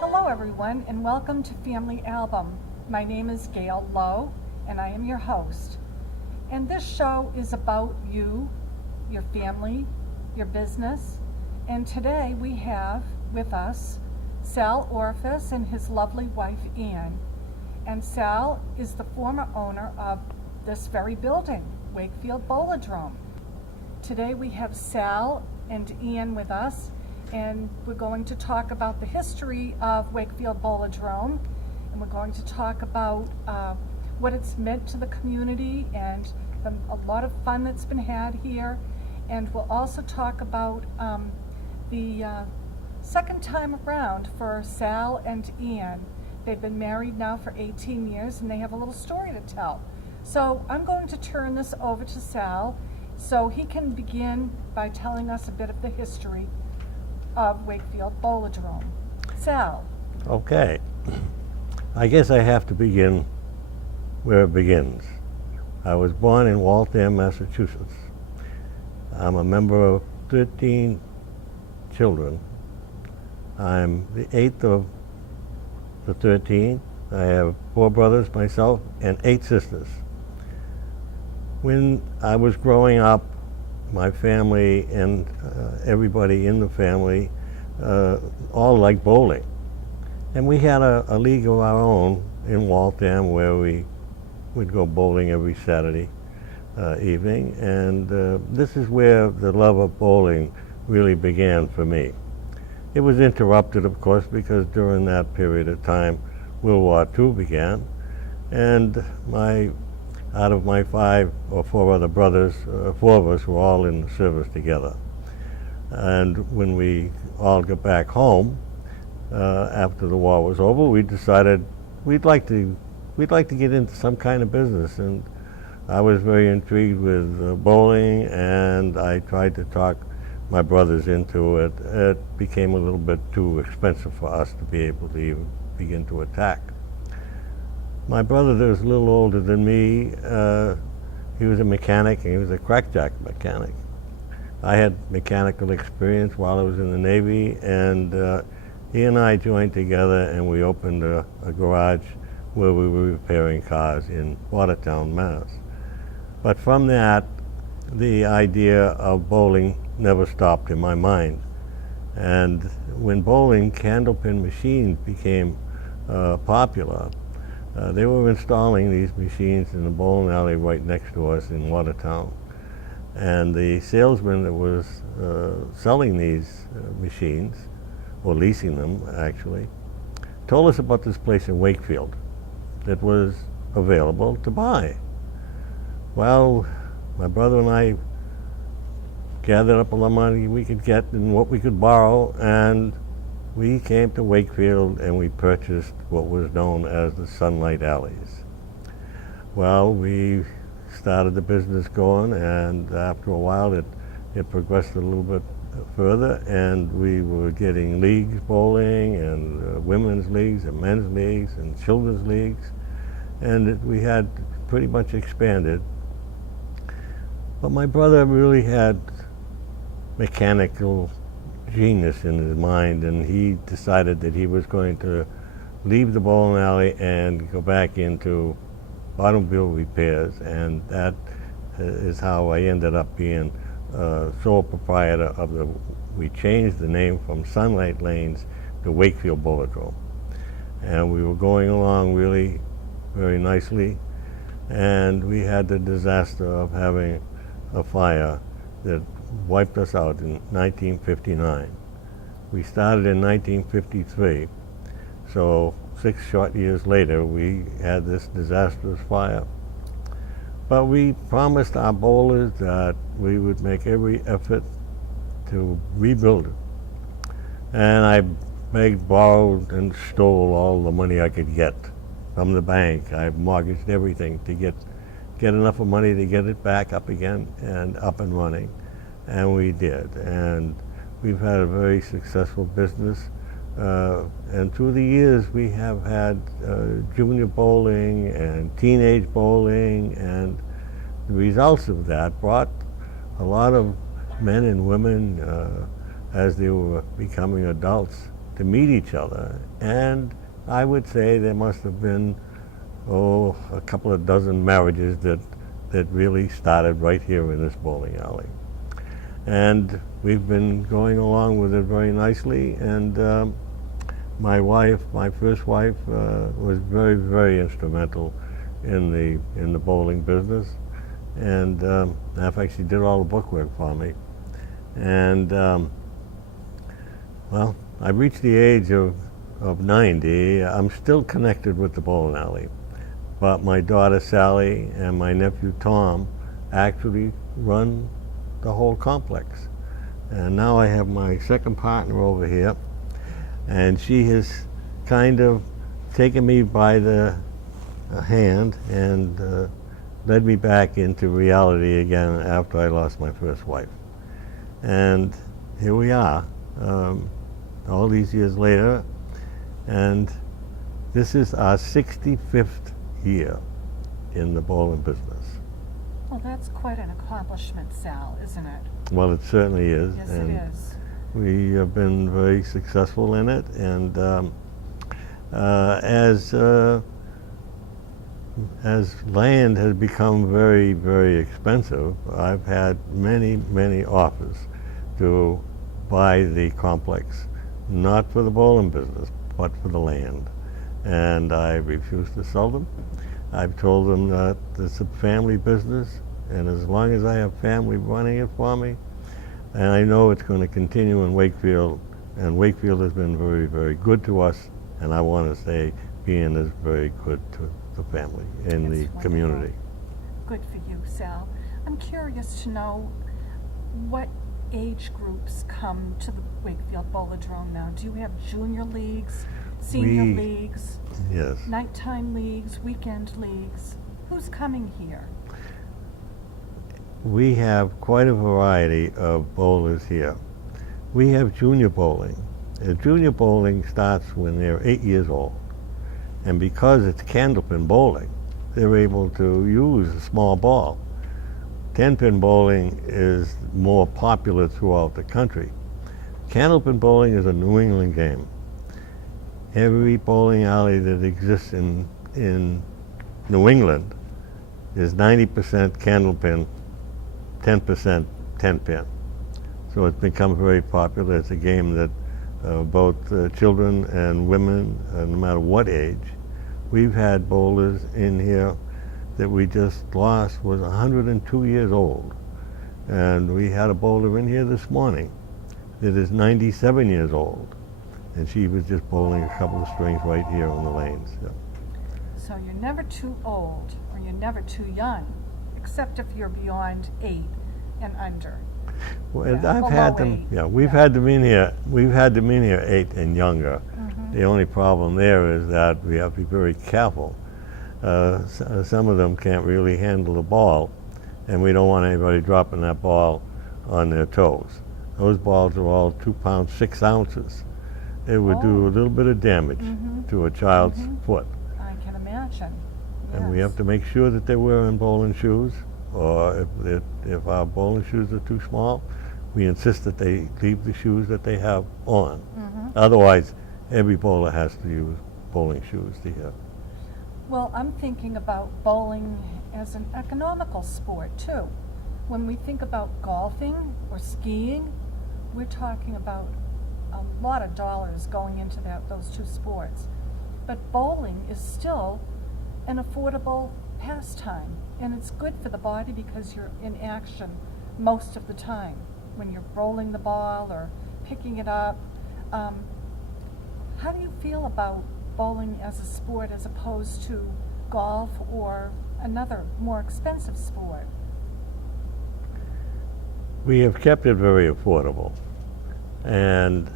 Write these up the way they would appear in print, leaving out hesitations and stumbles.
Hello everyone and welcome to Family Album. My name is Gail Lowe and I am your host. And this show is about you, your family, your business. And today we have with us Sal Orifice and his lovely wife Ann. And Sal is the former owner of this very building, Wakefield Bowladrome. Today we have Sal and Ann with us, and we're going to talk about the history of Wakefield Bowladrome, and we're going to talk about what it's meant to the community and a lot of fun that's been had here. And we'll also talk about the second time around for Sal and Ann. They've been married now for 18 years and they have a little story to tell. So I'm going to turn this over to Sal so he can begin by telling us a bit of the history of Wakefield Bowladrome. Sal. Okay. I guess I have to begin where it begins. I was born in Waltham, Massachusetts. I'm a member of 13 children. I'm the 8th of the 13. I have 4 brothers, myself, and 8 sisters. When I was growing up, my family and everybody in the family all liked bowling. And we had a league of our own in Waltham where we would go bowling every Saturday evening. And this is where the love of bowling really began for me. It was interrupted, of course, because during that period of time, World War II began. And out of my 5 or 4 other brothers, 4 of us were all in the service together. And when we all got back home, after the war was over, we decided we'd like to get into some kind of business. And I was very intrigued with bowling, and I tried to talk my brothers into it. It became a little bit too expensive for us to be able to even begin to attack. My brother that was a little older than me, he was a mechanic, and he was a crackjack mechanic. I had mechanical experience while I was in the Navy, and he and I joined together and we opened a garage where we were repairing cars in Watertown, Mass. But from that, the idea of bowling never stopped in my mind. And when bowling candlepin machines became popular, they were installing these machines in the bowling alley right next to us in Watertown. And the salesman that was selling these machines, or leasing them actually, told us about this place in Wakefield that was available to buy. Well, my brother and I gathered up all the money we could get and what we could borrow, and we came to Wakefield and we purchased what was known as the Sunlight Alleys. Well, we started the business going, and after a while it progressed a little bit further, and we were getting leagues bowling, and women's leagues and men's leagues and children's leagues, and we had pretty much expanded. But my brother really had mechanical genius in his mind, and he decided that he was going to leave the bowling alley and go back into automobile repairs, and that is how I ended up being sole proprietor of we changed the name from Sunlight Lanes to Wakefield Bowladrome. And we were going along really very nicely, and we had the disaster of having a fire that wiped us out in 1959. We started in 1953, so 6 short years later we had this disastrous fire. But we promised our bowlers that we would make every effort to rebuild it. And I begged, borrowed, and stole all the money I could get from the bank. I mortgaged everything to get enough of money to get it back up again and up and running. And we did. And we've had a very successful business. And through the years, we have had junior bowling and teenage bowling, and the results of that brought a lot of men and women, as they were becoming adults, to meet each other, and I would say there must have been, a couple of dozen marriages that really started right here in this bowling alley. And we've been going along with it very nicely, and my first wife, was very, very instrumental in the bowling business, and in fact, she did all the bookwork for me. And well, I reached the age of 90. I'm still connected with the bowling alley, but my daughter Sally and my nephew Tom actually run the whole complex. And now I have my second partner over here, and she has kind of taken me by the hand and led me back into reality again after I lost my first wife. And here we are, all these years later, and this is our 65th year in the bowling business. Well, that's quite an accomplishment, Sal, isn't it? Well, it certainly is. Yes, and it is. we have been very successful in it, and as land has become very, very expensive, I've had many, many offers to buy the complex, not for the bowling business, but for the land. And I refuse to sell them. I've told them that it's a family business, and as long as I have family running it for me, and I know it's going to continue in Wakefield, and Wakefield has been very, very good to us, and I want to say being is very good to the family in That's the wonderful. community. Good for you, Sal. I'm curious to know what age groups come to the Wakefield Bowladrome now. Do you have junior leagues, senior We- leagues, Yes. nighttime leagues, weekend leagues? Who's coming here? We have quite a variety of bowlers here. We have junior bowling. Junior bowling starts when they're 8 years old. And because it's candlepin bowling, they're able to use a small ball. 10-pin bowling is more popular throughout the country. Candlepin bowling is a New England game. Every bowling alley that exists in New England is 90% candlepin, 10% 10-pin. So it's become very popular. It's a game that both children and women, no matter what age. We've had bowlers in here that we just lost was 102 years old. And we had a bowler in here this morning that is 97 years old. And she was just bowling a couple of strings right here on the lanes. Yeah. So you're never too old or you're never too young, except if you're beyond 8 and under. Well, Yeah, I've had below them. 8. Yeah, we've had them in here. We've had them in here 8 and younger. The only problem there is that we have to be very careful. Some of them can't really handle the ball, and we don't want anybody dropping that ball on their toes. Those balls are all 2 pounds 6 ounces. It would do a little bit of damage to a child's foot. I can imagine. And we Yes. have to make sure that they're wearing bowling shoes, or if our bowling shoes are too small, we insist that they leave the shoes that they have on. Otherwise, every bowler has to use bowling shoes to hit. Well, I'm thinking about bowling as an economical sport too. When we think about golfing or skiing, we're talking about a lot of dollars going into those two sports. But bowling is still an affordable pastime, and it's good for the body because you're in action most of the time when you're rolling the ball or picking it up. How do you feel about bowling as a sport as opposed to golf or another more expensive sport? We have kept it very affordable, and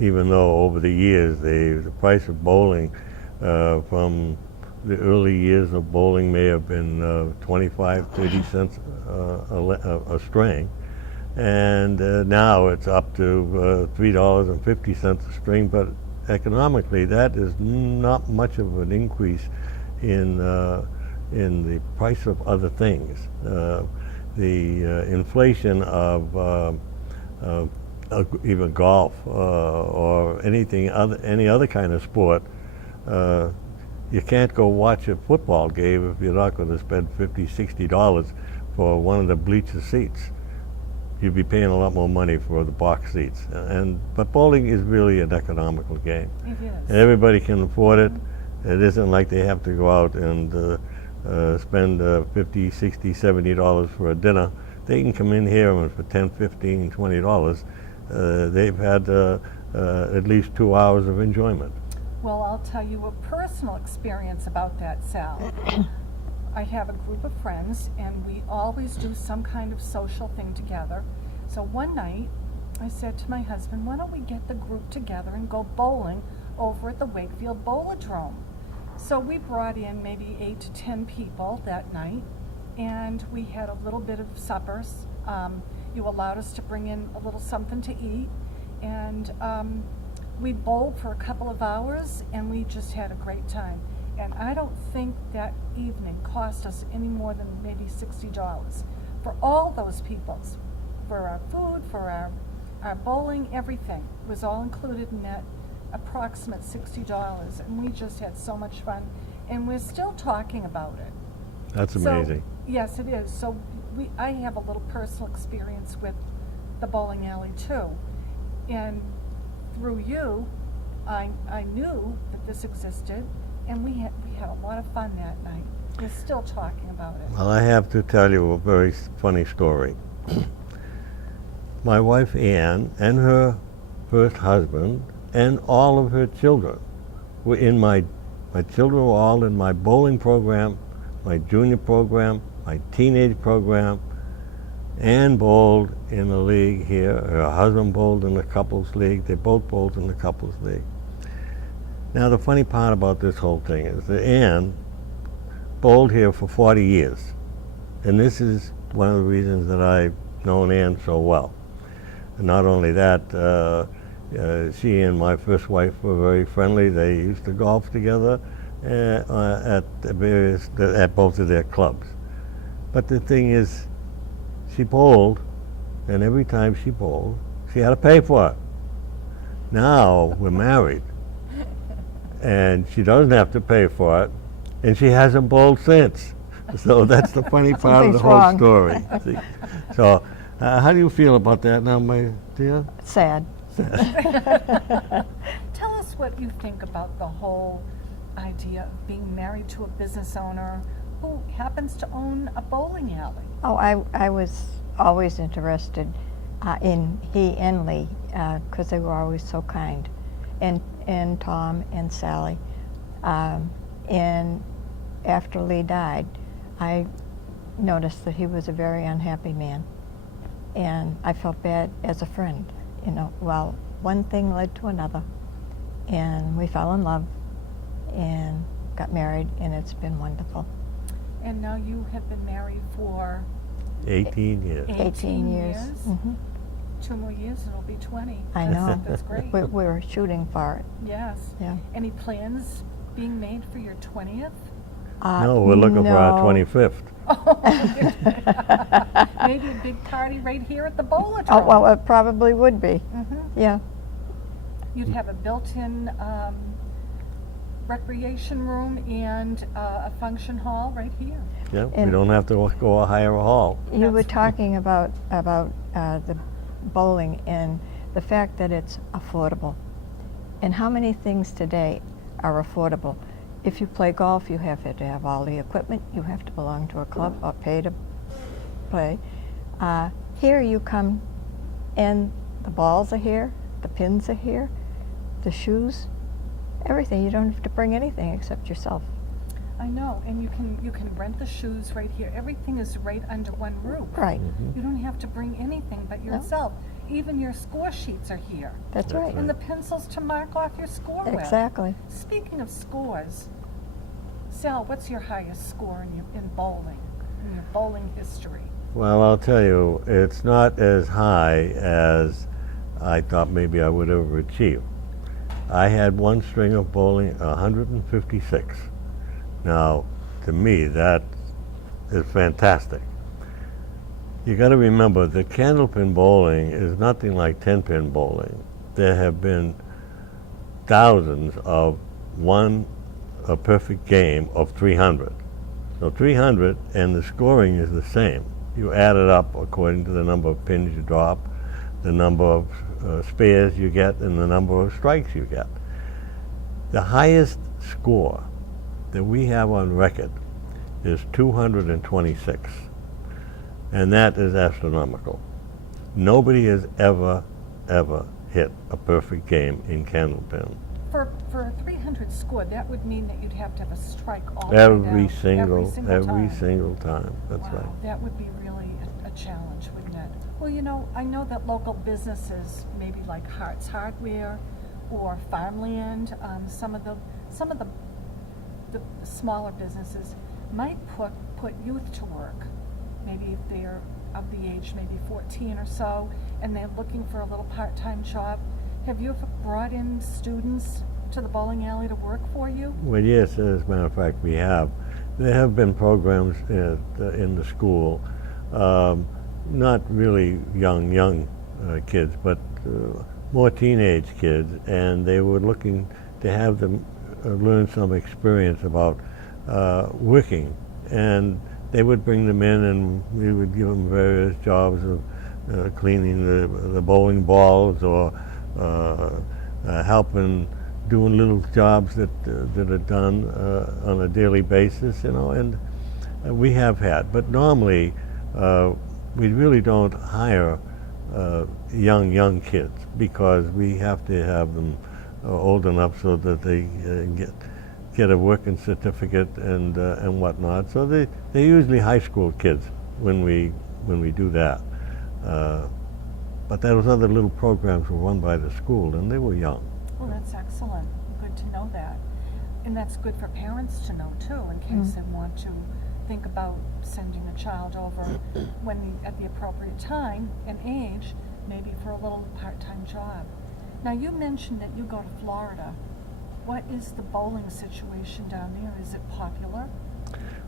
even though over the years the price of bowling from the early years of bowling may have been 25, 30 cents a string, and now it's up to $3.50 a string, but economically that is not much of an increase in the price of other things. The inflation of even golf or any other kind of sport, you can't go watch a football game if you're not going to spend $50, $60 for one of the bleacher seats. You'd be paying a lot more money for the box seats. But bowling is really an economical game. It is. And everybody can afford it. It isn't like they have to go out and spend $50, $60, $70 for a dinner. They can come in here and for $10, $15, $20, they've had at least 2 hours of enjoyment. Well, I'll tell you a personal experience about that, Sal. I have a group of friends, and we always do some kind of social thing together. So one night, I said to my husband, why don't we get the group together and go bowling over at the Wakefield Bowladrome? So we brought in maybe 8 to 10 people that night, and we had a little bit of suppers. You allowed us to bring in a little something to eat, and we bowled for a couple of hours, and we just had a great time. And I don't think that evening cost us any more than maybe $60 for all those peoples, for our food, for our bowling, everything was all included in that approximate $60, and we just had so much fun, and we're still talking about it. That's amazing. So, yes, it is. So I have a little personal experience with the bowling alley too, and through you, I knew that this existed, and we had a lot of fun that night. We're still talking about it. Well, I have to tell you a very funny story. My wife Ann and her first husband and all of her children were in my children were all in my bowling program, my junior program, my teenage program. Ann bowled in the league here. Her husband bowled in the couples league. They both bowled in the couples league. Now, the funny part about this whole thing is that Ann bowled here for 40 years. And this is one of the reasons that I've known Ann so well. And not only that, she and my first wife were very friendly. They used to golf together at both of their clubs. But the thing is, she bowled, and every time she bowled, she had to pay for it. Now we're married, and she doesn't have to pay for it, and she hasn't bowled since. So that's the funny part of the whole story. See? So how do you feel about that now, my dear? Sad. Tell us what you think about the whole idea of being married to a business owner who happens to own a bowling alley. Oh, I was always interested in he and Lee because they were always so kind, and Tom and Sally. And after Lee died, I noticed that he was a very unhappy man, and I felt bad as a friend. You know, well, one thing led to another, and we fell in love and got married, and it's been wonderful. And now you have been married for 18 years. 18 years. Mm-hmm. 2 more years and it'll be 20. I know. That's great. We're shooting for it. Yes. Yeah. Any plans being made for your 20th? No, we're looking for our 25th. Maybe a big party right here at the Bowladrome. Oh, well, it probably would be. Mm-hmm. Yeah. You'd have a built-in recreation room and a function hall right here. Yeah, we And- don't have to go hire a hall. You were That's- talking about the bowling and the fact that it's affordable. And how many things today are affordable? If you play golf, you have to have all the equipment. You have to belong to a club or pay to play. Here you come, and the balls are here, the pins are here, the shoes, everything. You don't have to bring anything except yourself. I know, and you can rent the shoes right here. Everything is right under one roof. Right. You don't have to bring anything but yourself. Even your score sheets are here. That's right. And the pencils to mark off your score with. Exactly. Speaking of scores, Sal, what's your highest score in bowling, in your bowling history? Well, I'll tell you, it's not as high as I thought maybe I would ever achieve. I had one string of bowling, 156. Now, to me, that is fantastic. You got to remember that candlepin bowling is nothing like 10-pin bowling. There have been thousands of a perfect game of 300. So 300 and the scoring is the same. You add it up according to the number of pins you drop, the number of spares you get, and the number of strikes you get. The highest score that we have on record is 226, and that is astronomical. Nobody has ever hit a perfect game in candlepin. For a 300 score, that would mean that you'd have to have a strike all the way Every down. single time. That's Wow, right. that would be really a challenge, wouldn't it? Well, you know, I know that local businesses, maybe like Hart's Hardware or Farmland, some of the smaller businesses might put youth to work. Maybe if they're of the age, maybe 14 or so, and they're looking for a little part-time job. Have you ever brought in students to the bowling alley to work for you? Well, yes, as a matter of fact, we have. There have been programs in the school, not really young kids, but more teenage kids, and they were looking to have them learn some experience about working. And they would bring them in, and we would give them various jobs of cleaning the bowling balls, or helping doing little jobs that are done on a daily basis, you know. And we have had, but normally we really don't hire young kids, because we have to have them old enough so that they get a working certificate and whatnot. So they're usually high school kids when we do that. But those other little programs were run by the school, and they were young. Well, that's excellent. Good to know that. And that's good for parents to know, too, in case they want to think about sending a child over at the appropriate time and age, maybe for a little part-time job. Now, you mentioned that you go to Florida. What is the bowling situation down there? Is it popular?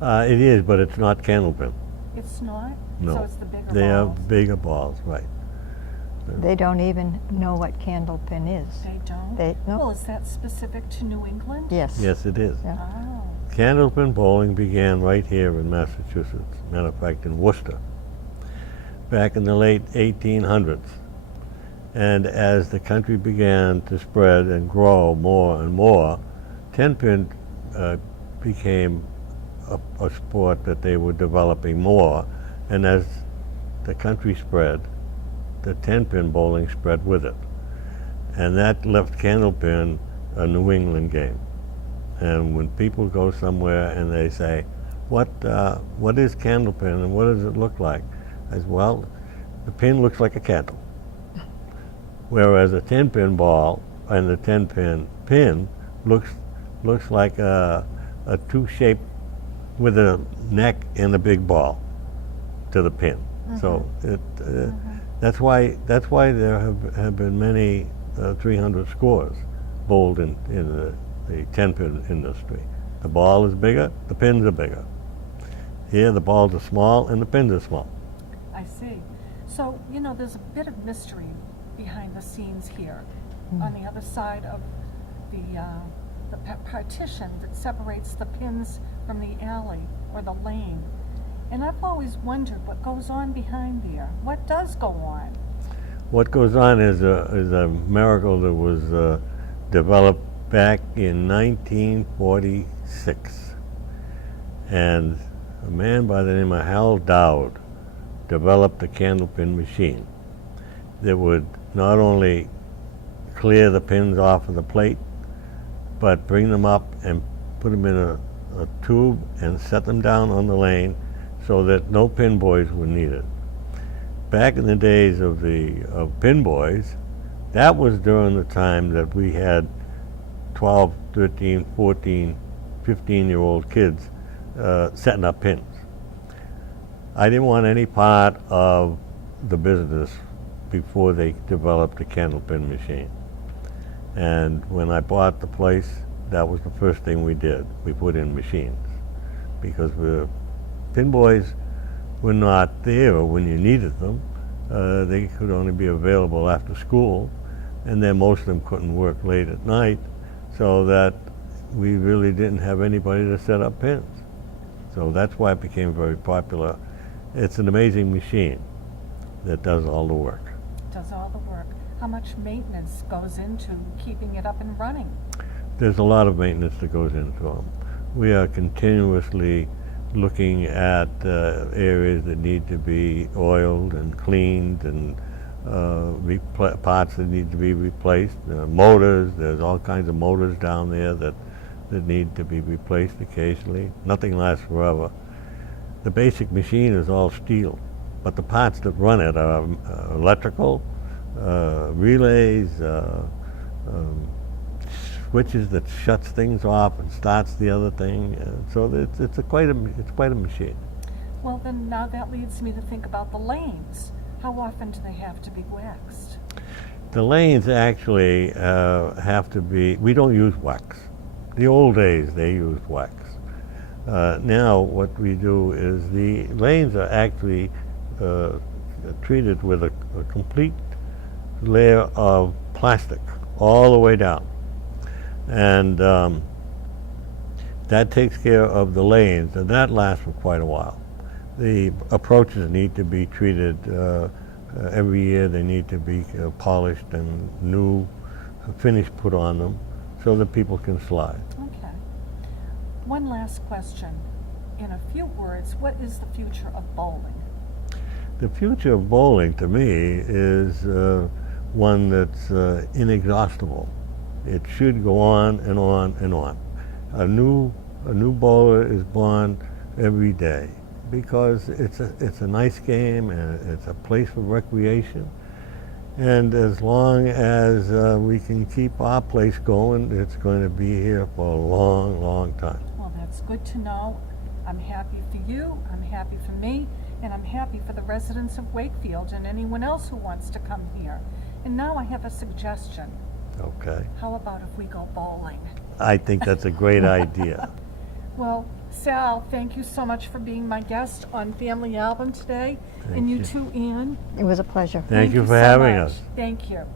It is, but it's not candlepin. It's not? No. So it's the bigger They balls? have bigger balls, right. They don't even know what candlepin is. They don't? No. Well, is that specific to New England? Yes. Yes, it is. Yeah. Oh. Candlepin bowling began right here in Massachusetts, matter of fact in Worcester, back in the late 1800s. And as the country began to spread and grow more and more, 10-pin became a sport that they were developing more. And as the country spread, the 10-pin bowling spread with it. And that left candlepin a New England game. And when people go somewhere and they say, what is candlepin and what does it look like? I said, well, the pin looks like a candle. Whereas a 10-pin ball and the 10-pin pin looks like a two-shape with a neck and a big ball to the pin. So that's why there have been many 300 scores bowled in the 10-pin industry. The ball is bigger, the pins are bigger. Here the balls are small and the pins are small. I see. So, you know, there's a bit of mystery behind the scenes here. On the other side of the partition that separates the pins from the alley or the lane. And I've always wondered what goes on behind there. What does go on? What goes on is a miracle that was developed back in 1946. And a man by the name of Hal Dowd developed a candlepin machine that would not only clear the pins off of the plate, but bring them up and put them in a tube and set them down on the lane so that no pin boys were needed. Back in the days of pin boys, that was during the time that we had 12, 13, 14, 15-year-old kids setting up pins. I didn't want any part of the business before they developed a candlepin machine. And when I bought the place, that was the first thing we did. We put in machines. Because pin boys were not there when you needed them. They could only be available after school, and then most of them couldn't work late at night, so that we really didn't have anybody to set up pins. So that's why it became very popular. It's an amazing machine that does all the work. Does all the work. How much maintenance goes into keeping it up and running? There's a lot of maintenance that goes into them. We are continuously looking at areas that need to be oiled and cleaned, and parts that need to be replaced. Motors, there's all kinds of motors down there that need to be replaced occasionally. Nothing lasts forever. The basic machine is all steel, but the parts that run it are electrical, relays, switches that shuts things off and starts the other thing. So it's quite a machine. Well, then now that leads me to think about the lanes. How often do they have to be waxed? The lanes actually have to be, we don't use wax. The old days they used wax. Now what we do is the lanes are actually treated with a complete layer of plastic all the way down. And that takes care of the lanes, and that lasts for quite a while. The approaches need to be treated every year. They need to be polished and new finish put on them so that people can slide. Okay. One last question. In a few words, what is the future of bowling? The future of bowling, to me, is one that's inexhaustible. It should go on and on and on. A new bowler is born every day because it's a nice game and it's a place for recreation. And as long as we can keep our place going, it's going to be here for a long, long time. Well, that's good to know. I'm happy for you, I'm happy for me, and I'm happy for the residents of Wakefield and anyone else who wants to come here. And now I have a suggestion. Okay. How about if we go bowling? I think that's a great idea. Well, Sal, thank you so much for being my guest on Family Album today. Thank and you you. too, Ann. It was a pleasure. Thank you for so having much. us. Thank you.